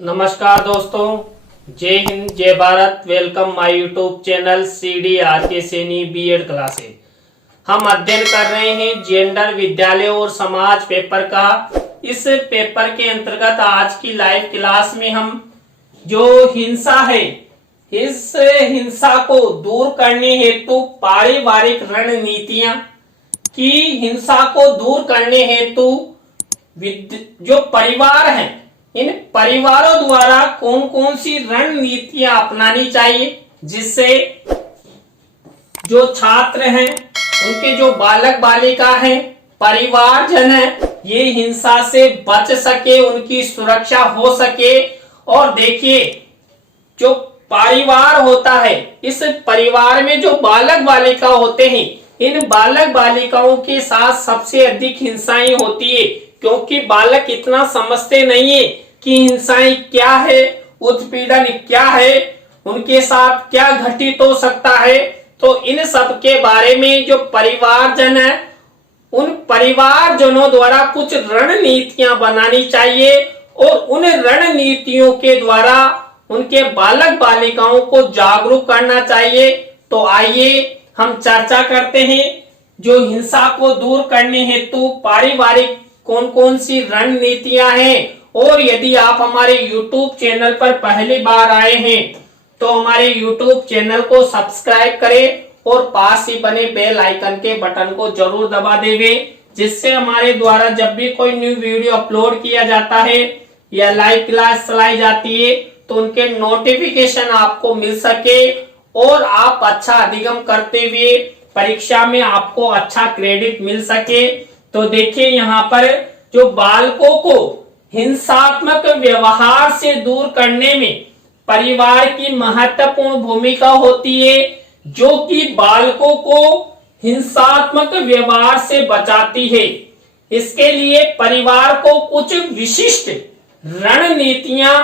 नमस्कार दोस्तों, जय हिंद, जय Bharat. Welcome my YouTube channel CD RK Saini B Ed classes. हम अध्ययन कर रहे हैं जेंडर, विद्यालय और समाज पेपर का। इस पेपर के अंतर्गत आज की लाइव क्लास में हम जो हिंसा है, इस हिंसा को दूर करने हेतु पारिवारिक रणनीतियां की हिंसा को दूर करने हेतु जो परिवार है, इन परिवारों द्वारा कौन कौन सी रणनीतियां अपनानी चाहिए जिससे जो छात्र हैं, उनके जो बालक बालिका हैं, परिवारजन है, ये हिंसा से बच सके, उनकी सुरक्षा हो सके। और देखिए, जो परिवार होता है, इस परिवार में जो बालक बालिका होते हैं, इन बालक बालिकाओं के साथ सबसे अधिक हिंसाएं होती है, क्योंकि बालक इतना समझते नहीं है कि हिंसाएं क्या है, उत्पीड़न क्या है, उनके साथ क्या घटित हो सकता है। तो इन सब के बारे में जो परिवारजन है, उन परिवारजनों द्वारा कुछ रणनीतियां बनानी चाहिए और उन रणनीतियों के द्वारा उनके बालक बालिकाओं को जागरूक करना चाहिए। तो आइए हम चर्चा करते हैं जो हिंसा को दूर करने हेतु पारिवारिक कौन कौन सी रणनीतियां हैं। और यदि आप हमारे YouTube चैनल पर पहली बार आए हैं तो हमारे YouTube चैनल को सब्सक्राइब करें और पास ही बने बेल आइकन के बटन को जरूर दबा देवे, जिससे हमारे द्वारा जब भी कोई न्यू वीडियो अपलोड किया जाता है या लाइव क्लास चलाई जाती है तो उनके नोटिफिकेशन आपको मिल सके और आप अच्छा अधिगम करते हुए परीक्षा में आपको अच्छा क्रेडिट मिल सके। तो देखिए, यहाँ पर जो बालकों को हिंसात्मक व्यवहार से दूर करने में परिवार की महत्वपूर्ण भूमिका होती है, जो कि बालकों को हिंसात्मक व्यवहार से बचाती है। इसके लिए परिवार को कुछ विशिष्ट रणनीतियां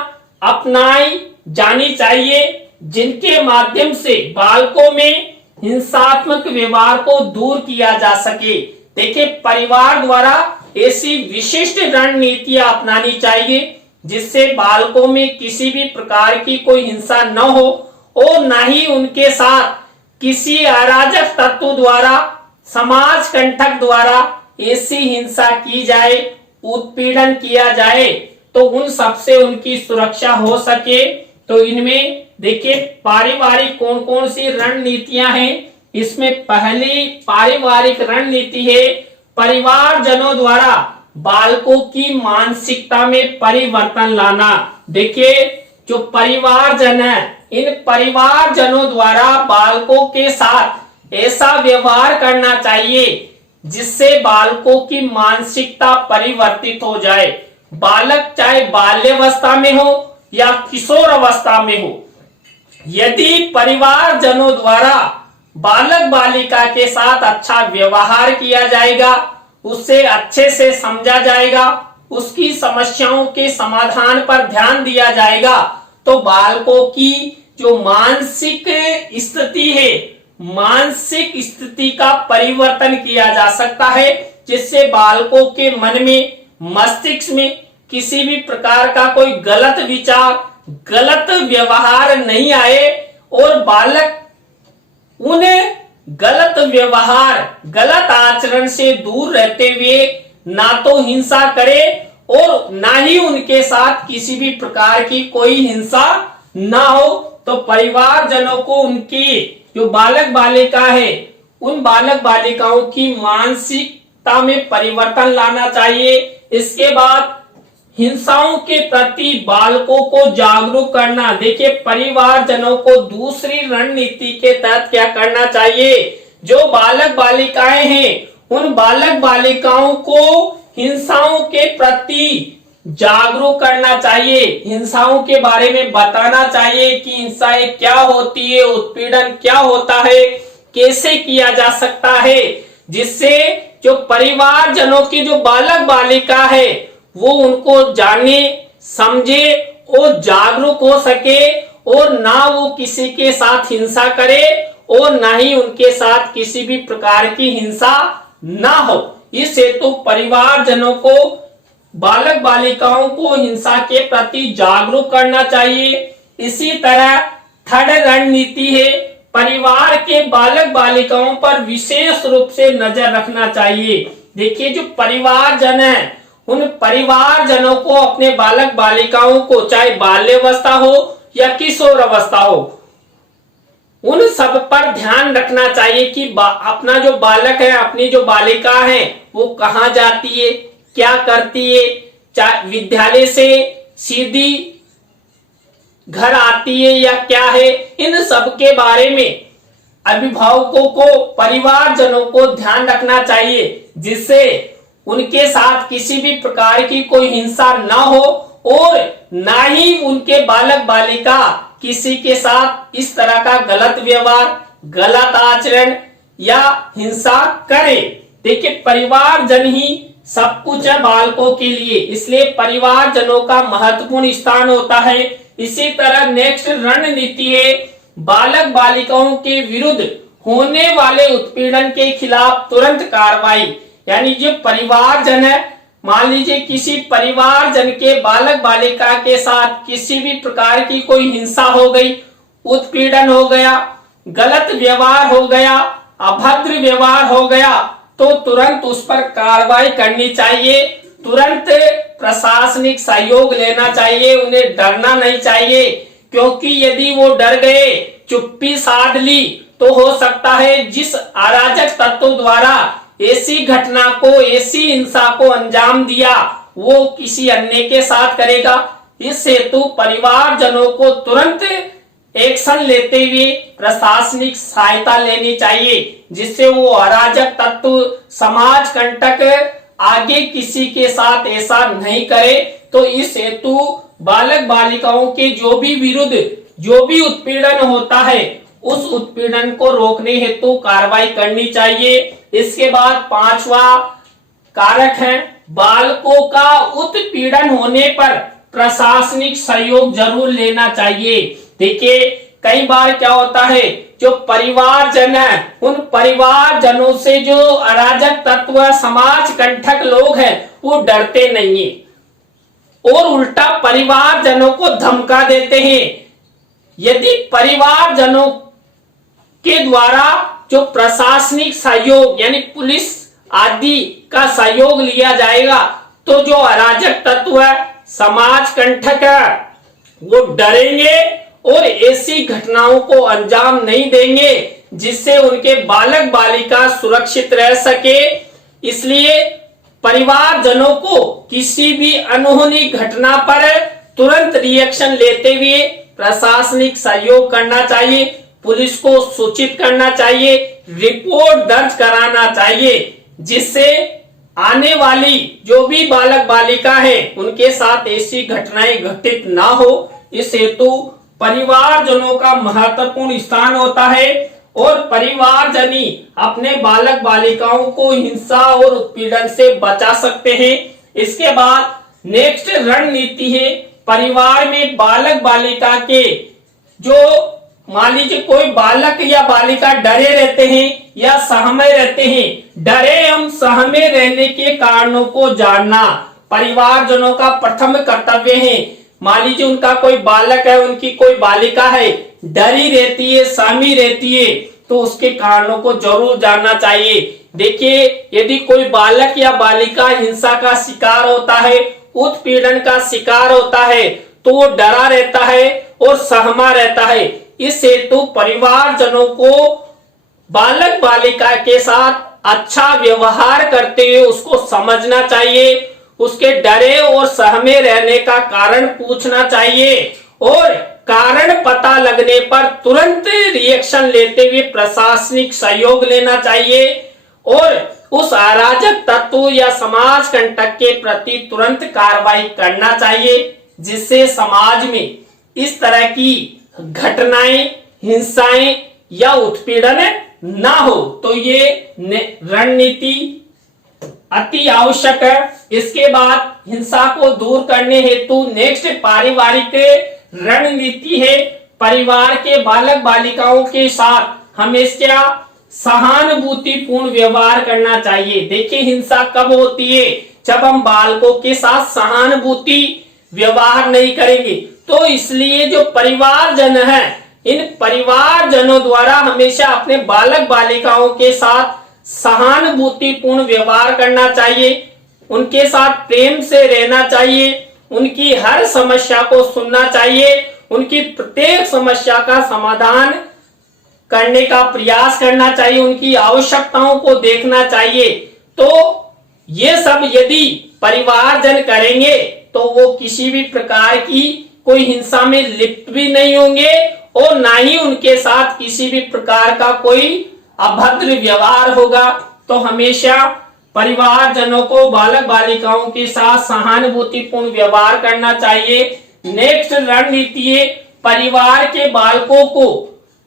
अपनाई जानी चाहिए, जिनके माध्यम से बालकों में हिंसात्मक व्यवहार को दूर किया जा सके। देखिए, परिवार द्वारा ऐसी विशिष्ट रणनीतियां अपनानी चाहिए जिससे बालकों में किसी भी प्रकार की कोई हिंसा न हो और न ही उनके साथ किसी अराजक तत्व द्वारा, समाज कंटक द्वारा ऐसी हिंसा की जाए, उत्पीड़न किया जाए, तो उन सबसे उनकी सुरक्षा हो सके। तो इनमें देखिए, पारिवारिक कौन कौन सी रणनीतियां हैं। इसमें पहली पारिवारिक रणनीति है परिवारजनों द्वारा बालकों की मानसिकता में परिवर्तन लाना। देखिए, जो परिवारजन है, इन परिवारजनों द्वारा बालकों के साथ ऐसा व्यवहार करना चाहिए जिससे बालकों की मानसिकता परिवर्तित हो जाए। बालक चाहे बाल्यावस्था में हो या किशोर अवस्था में हो, यदि परिवारजनों द्वारा बालक बालिका के साथ अच्छा व्यवहार किया जाएगा, उससे अच्छे से समझा जाएगा, उसकी समस्याओं के समाधान पर ध्यान दिया जाएगा, तो बालकों की जो मानसिक स्थिति है, मानसिक स्थिति का परिवर्तन किया जा सकता है, जिससे बालकों के मन में, मस्तिष्क में किसी भी प्रकार का कोई गलत विचार, गलत व्यवहार नहीं आए और बालक उन गलत व्यवहार, गलत आचरण से दूर रहते हुए ना तो हिंसा करे और ना ही उनके साथ किसी भी प्रकार की कोई हिंसा ना हो। तो परिवारजनों को उनकी जो बालक बालिका है, उन बालक बालिकाओं की मानसिकता में परिवर्तन लाना चाहिए। इसके बाद हिंसाओं के प्रति बालकों को जागरूक करना। देखिए, परिवारजनों को दूसरी रणनीति के तहत क्या करना चाहिए, जो बालक बालिकाएं हैं, उन बालक बालिकाओं को हिंसाओं के प्रति जागरूक करना चाहिए, हिंसाओं के बारे में बताना चाहिए कि हिंसाएं क्या होती है, उत्पीड़न क्या होता है, कैसे किया जा सकता है, जिससे जो परिवारजनों की जो बालक बालिका है वो उनको जाने, समझे और जागरूक हो सके और ना वो किसी के साथ हिंसा करे और ना ही उनके साथ किसी भी प्रकार की हिंसा ना हो। इस हेतु परिवारजनों को बालक बालिकाओं को हिंसा के प्रति जागरूक करना चाहिए। इसी तरह थर्ड रणनीति है, परिवार के बालक बालिकाओं पर विशेष रूप से नजर रखना चाहिए। देखिए, जो परिवारजन है, उन परिवारजनों को अपने बालक बालिकाओं को, चाहे बाल्यावस्था हो या किशोर अवस्था हो, उन सब पर ध्यान रखना चाहिए कि अपना जो बालक है, अपनी जो बालिका है, वो कहाँ जाती है, क्या करती है, चाहे विद्यालय से सीधी घर आती है या क्या है, इन सब के बारे में अभिभावकों को, परिवारजनों को ध्यान रखना चाहिए, जिससे उनके साथ किसी भी प्रकार की कोई हिंसा ना हो और ना ही उनके बालक बालिका किसी के साथ इस तरह का गलत व्यवहार, गलत आचरण या हिंसा करे। देखिए, परिवारजन ही सब कुछ है बालकों के लिए, इसलिए परिवारजनों का महत्वपूर्ण स्थान होता है। इसी तरह नेक्स्ट रणनीति है, बालक बालिकाओं के विरुद्ध होने वाले उत्पीड़न के खिलाफ तुरंत कार्रवाई। यानी जो परिवारजन है, मान लीजिए किसी परिवारजन के बालक बालिका के साथ किसी भी प्रकार की कोई हिंसा हो गई, उत्पीड़न हो गया, गलत व्यवहार हो गया, अभद्र व्यवहार हो गया, तो तुरंत उस पर कार्रवाई करनी चाहिए, तुरंत प्रशासनिक सहयोग लेना चाहिए, उन्हें डरना नहीं चाहिए, क्योंकि यदि वो डर गए, चुप्पी साध ली, तो हो सकता है जिस अराजक तत्व द्वारा ऐसी घटना को, ऐसी हिंसा को अंजाम दिया, वो किसी अन्य के साथ करेगा। इस हेतु परिवारजनों को तुरंत एक्शन लेते हुए प्रशासनिक सहायता लेनी चाहिए, जिससे वो अराजक तत्व, समाज कंटक आगे किसी के साथ ऐसा नहीं करे। तो इस हेतु बालक बालिकाओं के जो भी विरुद्ध जो भी उत्पीड़न होता है, उस उत्पीड़न को रोकने हेतु कार्रवाई करनी चाहिए। इसके बाद पांचवा कारक है, बालकों का उत्पीड़न होने पर प्रशासनिक सहयोग जरूर लेना चाहिए। देखिए, कई बार क्या होता है, जो परिवारजन है, उन परिवारजनों से जो अराजक तत्व, समाज कंटक लोग हैं, वो डरते नहीं है और उल्टा परिवारजनों को धमका देते हैं। यदि परिवारजनों के द्वारा जो प्रशासनिक सहयोग यानी पुलिस आदि का सहयोग लिया जाएगा, तो जो अराजक तत्व है, समाज कंटक है, वो डरेंगे और ऐसी घटनाओं को अंजाम नहीं देंगे जिससे उनके बालक बालिका सुरक्षित रह सके। इसलिए परिवारजनों को किसी भी अनहोनी घटना पर तुरंत रिएक्शन लेते हुए प्रशासनिक सहयोग करना चाहिए, पुलिस को सूचित करना चाहिए, रिपोर्ट दर्ज कराना चाहिए, जिससे आने वाली जो भी बालक बालिका है, उनके साथ ऐसी घटनाएं घटित ना हो। इस हेतु परिवारजनों का महत्वपूर्ण स्थान होता है और परिवारजन ही अपने बालक बालिकाओं को हिंसा और उत्पीड़न से बचा सकते हैं। इसके बाद नेक्स्ट रणनीति है, परिवार में बालक बालिका के जो, मान लीजिए कोई बालक या बालिका डरे रहते हैं या सहमे रहते हैं, डरे एवं सहमे रहने के कारणों को जानना परिवारजनों का प्रथम कर्तव्य है। मान लीजिए उनका कोई बालक है, उनकी कोई बालिका है, डरी रहती है, सहमी रहती है, तो उसके कारणों को जरूर जानना चाहिए। देखिए, यदि कोई बालक या बालिका हिंसा का शिकार होता है, उत्पीड़न का शिकार होता है, तो वो डरा रहता है और सहमा रहता है। इस हेतु परिवारजनों को बालक बालिका के साथ अच्छा व्यवहार करते हुए उसको समझना चाहिए, उसके डरे और सहमे रहने का कारण पूछना चाहिए और कारण पता लगने पर तुरंत रिएक्शन लेते हुए प्रशासनिक सहयोग लेना चाहिए और उस अराजक तत्व या समाज कंटक के प्रति तुरंत कार्रवाई करना चाहिए, जिससे समाज में इस तरह की घटनाएं, हिंसाएं या उत्पीड़न ना हो। तो ये रणनीति अति आवश्यक है। इसके बाद हिंसा को दूर करने हेतु नेक्स्ट पारिवारिक रणनीति है, परिवार के बालक बालिकाओं के साथ हमेशा सहानुभूतिपूर्ण व्यवहार करना चाहिए। देखिए, हिंसा कब होती है, जब हम बालकों के साथ सहानुभूति व्यवहार नहीं करेंगे। तो इसलिए जो परिवारजन है, इन परिवारजनों द्वारा हमेशा अपने बालक बालिकाओं के साथ सहानुभूतिपूर्ण व्यवहार करना चाहिए, उनके साथ प्रेम से रहना चाहिए, उनकी हर समस्या को सुनना चाहिए, उनकी प्रत्येक समस्या का समाधान करने का प्रयास करना चाहिए, उनकी आवश्यकताओं को देखना चाहिए। तो ये सब यदि परिवारजन करेंगे तो वो किसी भी प्रकार की कोई हिंसा में लिप्त भी नहीं होंगे और ना ही उनके साथ किसी भी प्रकार का कोई अभद्र व्यवहार होगा। तो हमेशा परिवारजनों को बालक बालिकाओं के साथ सहानुभूतिपूर्ण व्यवहार करना चाहिए। नेक्स्ट रणनीति है, परिवार के बालकों को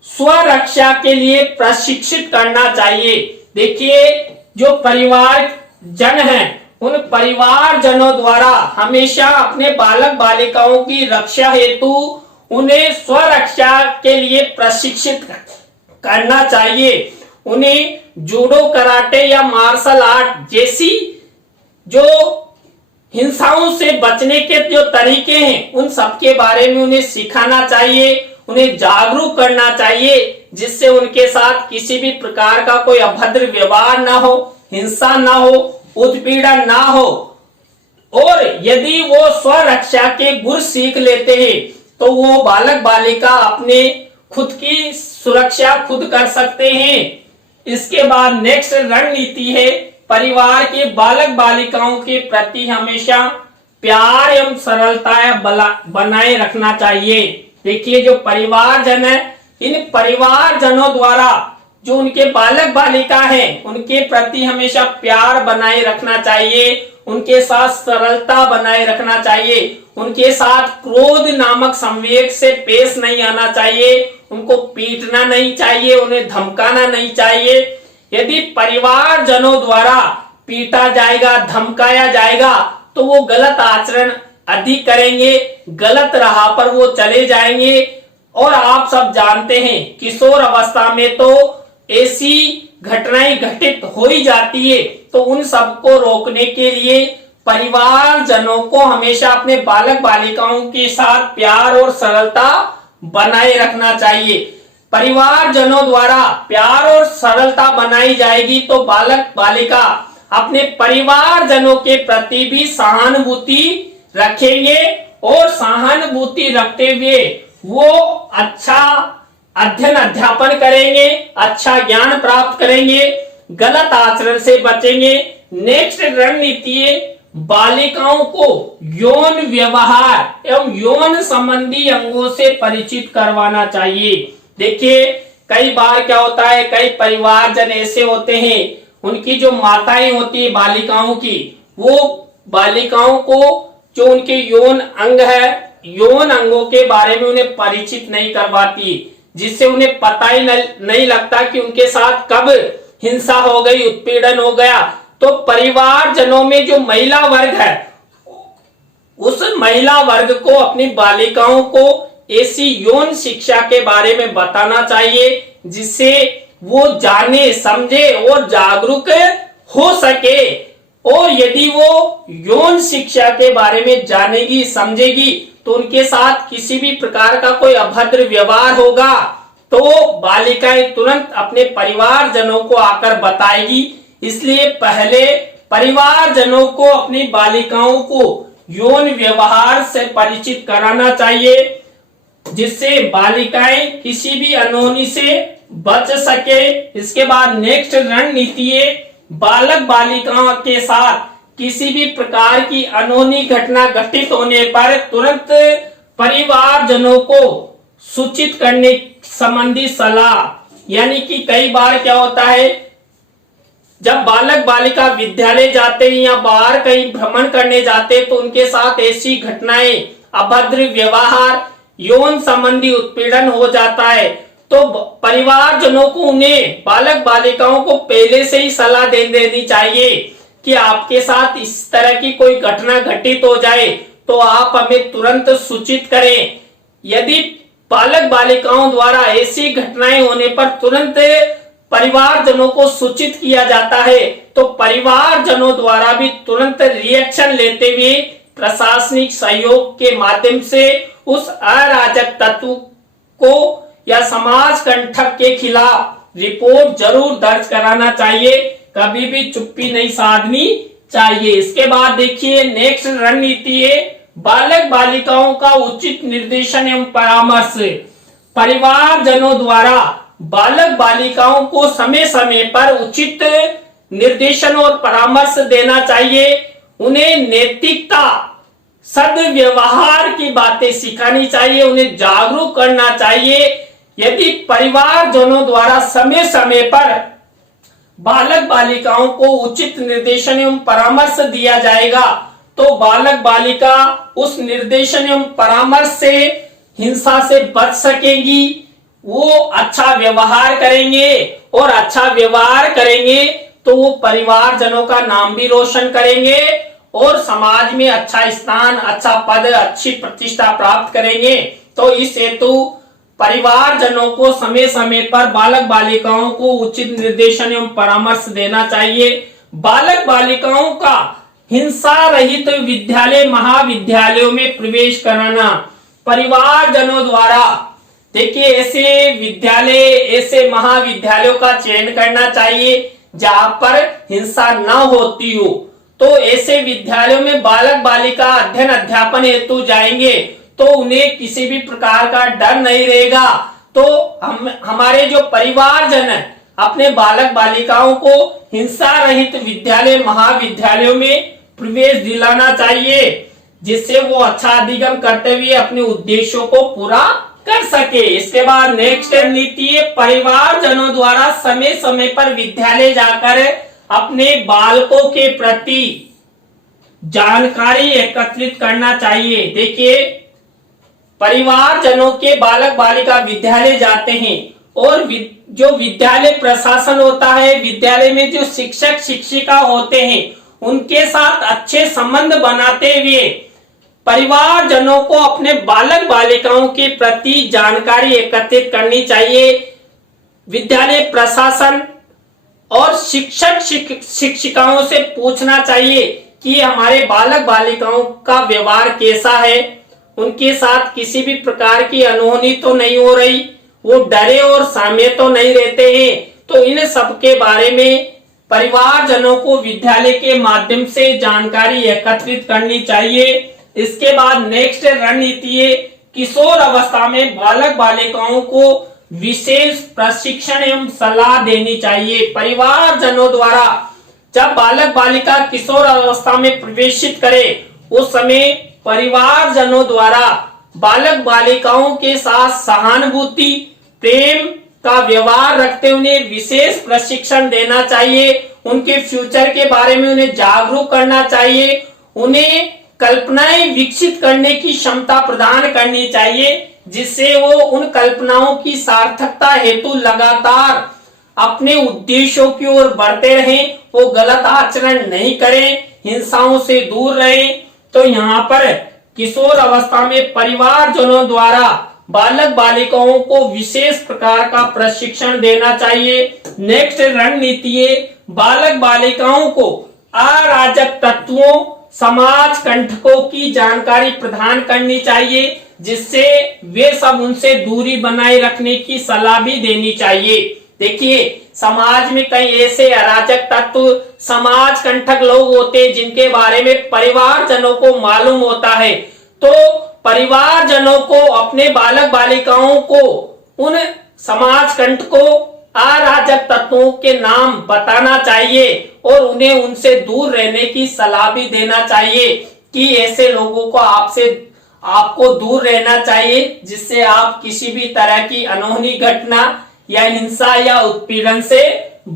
स्वरक्षा के लिए प्रशिक्षित करना चाहिए। देखिए, जो परिवार जन हैं, उन परिवारजनों द्वारा हमेशा अपने बालक बालिकाओं की रक्षा हेतु उन्हें स्वरक्षा के लिए प्रशिक्षित करना चाहिए। उन्हें जूडो, कराटे या मार्शल आर्ट जैसी जो हिंसाओं से बचने के जो तरीके हैं, उन सब के बारे में उन्हें सिखाना चाहिए, उन्हें जागरूक करना चाहिए, जिससे उनके साथ किसी भी प्रकार का कोई अभद्र व्यवहार ना हो, हिंसा ना हो, उत्पीड़न ना हो। और यदि वो स्वरक्षा के गुर सीख लेते हैं तो वो बालक बालिका अपने खुद की सुरक्षा खुद कर सकते हैं। इसके बाद नेक्स्ट रणनीति है, परिवार के बालक बालिकाओं के प्रति हमेशा प्यार एवं सरलता बनाए रखना चाहिए। देखिए, जो परिवारजन है, इन परिवारजनों द्वारा जो उनके बालक बालिका हैं, उनके प्रति हमेशा प्यार बनाए रखना चाहिए, उनके साथ सरलता बनाए रखना चाहिए, उनके साथ क्रोध नामक संवेग से पेश नहीं आना चाहिए, उनको पीटना नहीं चाहिए, उन्हें धमकाना नहीं चाहिए। यदि परिवारजनों द्वारा पीटा जाएगा, धमकाया जाएगा तो वो गलत आचरण अधिक करेंगे, गलत राह पर वो चले जाएंगे। और आप सब जानते हैं, किशोर अवस्था में तो ऐसी घटनाएं घटित हो ही जाती है। तो उन सब को रोकने के लिए परिवारजनों को हमेशा अपने बालक बालिकाओं के साथ प्यार और सरलता बनाए रखना चाहिए। परिवारजनों द्वारा प्यार और सरलता बनाई जाएगी तो बालक बालिका अपने परिवारजनों के प्रति भी सहानुभूति रखेंगे और सहानुभूति रखते हुए वो अच्छा अध्ययन अध्यापन करेंगे, अच्छा ज्ञान प्राप्त करेंगे, गलत आचरण से बचेंगे। नेक्स्ट रणनीति है, बालिकाओं को यौन व्यवहार एवं यौन संबंधी अंगों से परिचित करवाना चाहिए। देखिए, कई बार क्या होता है, कई परिवारजन ऐसे होते हैं, उनकी जो माताएं होती है बालिकाओं की, वो बालिकाओं को जो उनके यौन अंग है, यौन अंगों के बारे में उन्हें परिचित नहीं करवाती, जिससे उन्हें पता ही नहीं लगता कि उनके साथ कब हिंसा हो गई, उत्पीड़न हो गया। तो परिवारजनों में जो महिला वर्ग है, उस महिला वर्ग को अपनी बालिकाओं को ऐसी यौन शिक्षा के बारे में बताना चाहिए, जिससे वो जाने, समझे और जागरूक हो सके। और यदि वो यौन शिक्षा के बारे में जानेगी, समझेगी, तो उनके साथ किसी भी प्रकार का कोई अभद्र व्यवहार होगा तो बालिकाएं तुरंत अपने परिवारजनों को आकर बताएगी। इसलिए पहले परिवारजनों को अपनी बालिकाओं को यौन व्यवहार से परिचित कराना चाहिए, जिससे बालिकाएं किसी भी अनहोनी से बच सके। इसके बाद नेक्स्ट रणनीति है, बालक बालिकाओं के साथ किसी भी प्रकार की अनहोनी घटना घटित होने पर तुरंत परिवारजनों को सूचित करने संबंधी सलाह। यानी कि कई बार क्या होता है, जब बालक बालिका विद्यालय जाते हैं या बाहर कहीं भ्रमण करने जाते तो उनके साथ ऐसी घटनाएं, अभद्र व्यवहार, यौन संबंधी उत्पीड़न हो जाता है, तो परिवारजनों को उन्हें बालक बालिकाओं को पहले से ही सलाह दे देनी चाहिए कि आपके साथ इस तरह की कोई घटना घटित हो जाए तो आप हमें तुरंत सूचित करें। यदि बालक बालिकाओं द्वारा ऐसी घटनाएं होने पर तुरंत परिवारजनों को सूचित किया जाता है तो परिवारजनों द्वारा भी तुरंत रिएक्शन लेते हुए प्रशासनिक सहयोग के माध्यम से उस अराजक तत्व को या समाज कंटक के खिलाफ रिपोर्ट जरूर दर्ज कराना चाहिए, कभी भी चुप्पी नहीं साधनी चाहिए। इसके बाद देखिए नेक्स्ट रणनीति है बालक बालिकाओं का उचित निर्देशन एवं परामर्श। परिवारजनों द्वारा बालक बालिकाओं को समय समय पर उचित निर्देशन और परामर्श देना चाहिए। उन्हें नैतिकता सद्व्यवहार की बातें सिखानी चाहिए, उन्हें जागरूक करना चाहिए। यदि परिवारजनों द्वारा समय समय पर बालक बालिकाओं को उचित निर्देशन एवं परामर्श दिया जाएगा तो बालक बालिका उस निर्देशन एवं परामर्श से हिंसा से बच सकेंगी, वो अच्छा व्यवहार करेंगे और अच्छा व्यवहार करेंगे तो वो परिवारजनों का नाम भी रोशन करेंगे और समाज में अच्छा स्थान, अच्छा पद, अच्छी प्रतिष्ठा प्राप्त करेंगे। तो इस हेतु परिवारजनों को समय समय पर बालक बालिकाओं को उचित निर्देशन एवं परामर्श देना चाहिए। बालक बालिकाओं का हिंसा रहित विद्यालय महाविद्यालयों में प्रवेश कराना परिवारजनों द्वारा, देखिए ऐसे विद्यालय, ऐसे महाविद्यालयों का चयन करना चाहिए जहां पर हिंसा न होती हो। तो ऐसे विद्यालयों में बालक बालिका अध्ययन अध्यापन हेतु जाएंगे तो उन्हें किसी भी प्रकार का डर नहीं रहेगा। तो हमारे जो परिवारजन है अपने बालक बालिकाओं को हिंसा रहित विद्यालय महाविद्यालयों में प्रवेश दिलाना चाहिए, जिससे वो अच्छा अधिगम करते हुए अपने उद्देश्यों को पूरा कर सके। इसके बाद नेक्स्ट नीति है परिवारजनों द्वारा समय समय पर विद्यालय जाकर अपने बालकों के प्रति जानकारी एकत्रित करना चाहिए। देखिए परिवारजनों के बालक बालिका विद्यालय जाते हैं और जो विद्यालय प्रशासन होता है, विद्यालय में जो शिक्षक शिक्षिका होते हैं उनके साथ अच्छे संबंध बनाते हुए परिवारजनों को अपने बालक बालिकाओं के प्रति जानकारी एकत्रित करनी चाहिए। विद्यालय प्रशासन और शिक्षक शिक्षिकाओं से पूछना चाहिए कि हमारे बालक बालिकाओं का व्यवहार कैसा है, उनके साथ किसी भी प्रकार की अनहोनी तो नहीं हो रही, वो डरे और साम्य तो नहीं रहते हैं। तो इन सब के बारे में परिवारजनों को विद्यालय के माध्यम से जानकारी एकत्रित करनी चाहिए। इसके बाद नेक्स्ट रणनीति है किशोर अवस्था में बालक बालिकाओं को विशेष प्रशिक्षण एवं सलाह देनी चाहिए। परिवारजनों द्वारा जब बालक बालिका किशोर अवस्था में प्रवेशित करे उस समय परिवारजनों द्वारा बालक बालिकाओं के साथ सहानुभूति प्रेम का व्यवहार रखते उन्हें विशेष प्रशिक्षण देना चाहिए। उनके फ्यूचर के बारे में उन्हें जागरूक करना चाहिए, उन्हें कल्पनाएं विकसित करने की क्षमता प्रदान करनी चाहिए, जिससे वो उन कल्पनाओं की सार्थकता हेतु लगातार अपने उद्देश्यों की ओर बढ़ते रहें, वो गलत आचरण नहीं करें, हिंसाओं से दूर रहें। तो यहाँ पर किशोर अवस्था में परिवारजनों द्वारा बालक बालिकाओं को विशेष प्रकार का प्रशिक्षण देना चाहिए। नेक्स्ट रणनीति है बालक बालिकाओं को अराजक तत्वों, समाज कंटकों की जानकारी प्रदान करनी चाहिए, जिससे वे सब उनसे दूरी बनाए रखने की सलाह भी देनी चाहिए। देखिए समाज में कई ऐसे अराजक तत्व, समाज कंटक लोग होते हैं जिनके बारे में परिवारजनों को मालूम होता है। तो परिवारजनों को अपने बालक बालिकाओं को उन समाज कंटकों, अराजक तत्वों के नाम बताना चाहिए और उन्हें उनसे दूर रहने की सलाह भी देना चाहिए कि ऐसे लोगों को आपको दूर रहना चाहिए, जिससे आप किसी भी तरह की अनहोनी घटना या हिंसा या उत्पीड़न से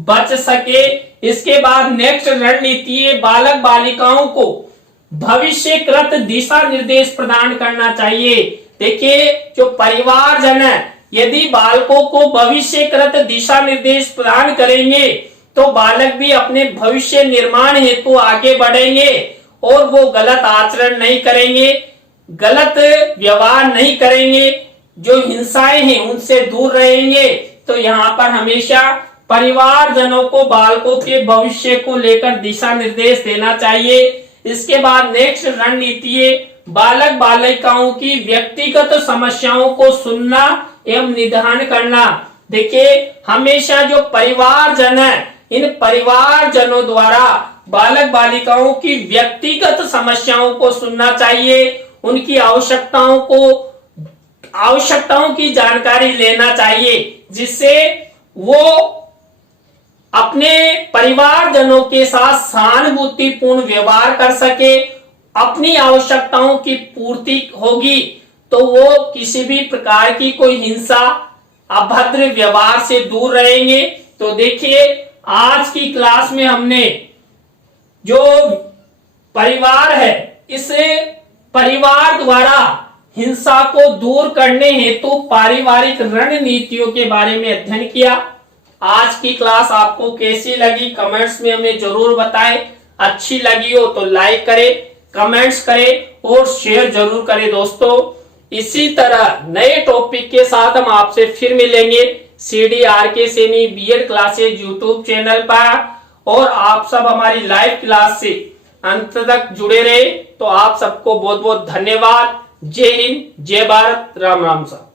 बच सके। इसके बाद नेक्स्ट रणनीति है बालक बालिकाओं को भविष्यकृत दिशा निर्देश प्रदान करना चाहिए। देखिए जो परिवारजन है यदि बालकों को भविष्यकृत दिशा निर्देश प्रदान करेंगे तो बालक भी अपने भविष्य निर्माण हेतु आगे बढ़ेंगे और वो गलत आचरण नहीं करेंगे, गलत व्यवहार नहीं करेंगे, जो हिंसाएं हैं उनसे दूर रहेंगे। तो यहाँ पर हमेशा परिवारजनों को बालकों के भविष्य को लेकर दिशा निर्देश देना चाहिए। इसके बाद नेक्स्ट रणनीति, बालक बालिकाओं की व्यक्तिगत समस्याओं को सुनना एवं निदान करना। देखिए, हमेशा जो परिवारजन है, इन परिवारजनों द्वारा बालक बालिकाओं की व्यक्तिगत समस्याओं को सुनना चाहिए, उनकी आवश्यकताओं की जानकारी लेना चाहिए, जिससे वो अपने परिवारजनों के साथ सहानुभूतिपूर्ण व्यवहार कर सके, अपनी आवश्यकताओं की पूर्ति होगी तो वो किसी भी प्रकार की कोई हिंसा, अभद्र व्यवहार से दूर रहेंगे। तो देखिए, आज की क्लास में हमने जो परिवार है, इस परिवार द्वारा हिंसा को दूर करने हेतु पारिवारिक रणनीतियों के बारे में अध्ययन किया। आज की क्लास आपको कैसी लगी कमेंट्स में हमें जरूर बताएं। अच्छी लगी हो तो लाइक करें, कमेंट्स करें और शेयर जरूर करें दोस्तों। इसी तरह नए टॉपिक के साथ हम आपसे फिर मिलेंगे CD RK Saini B Ed classes YouTube channel पर, और आप सब हमारी लाइव क्लास से अंत तक जुड़े रहे। तो आप सबको बहुत बहुत धन्यवाद। जय हिंद, जय भारत, राम राम साहब।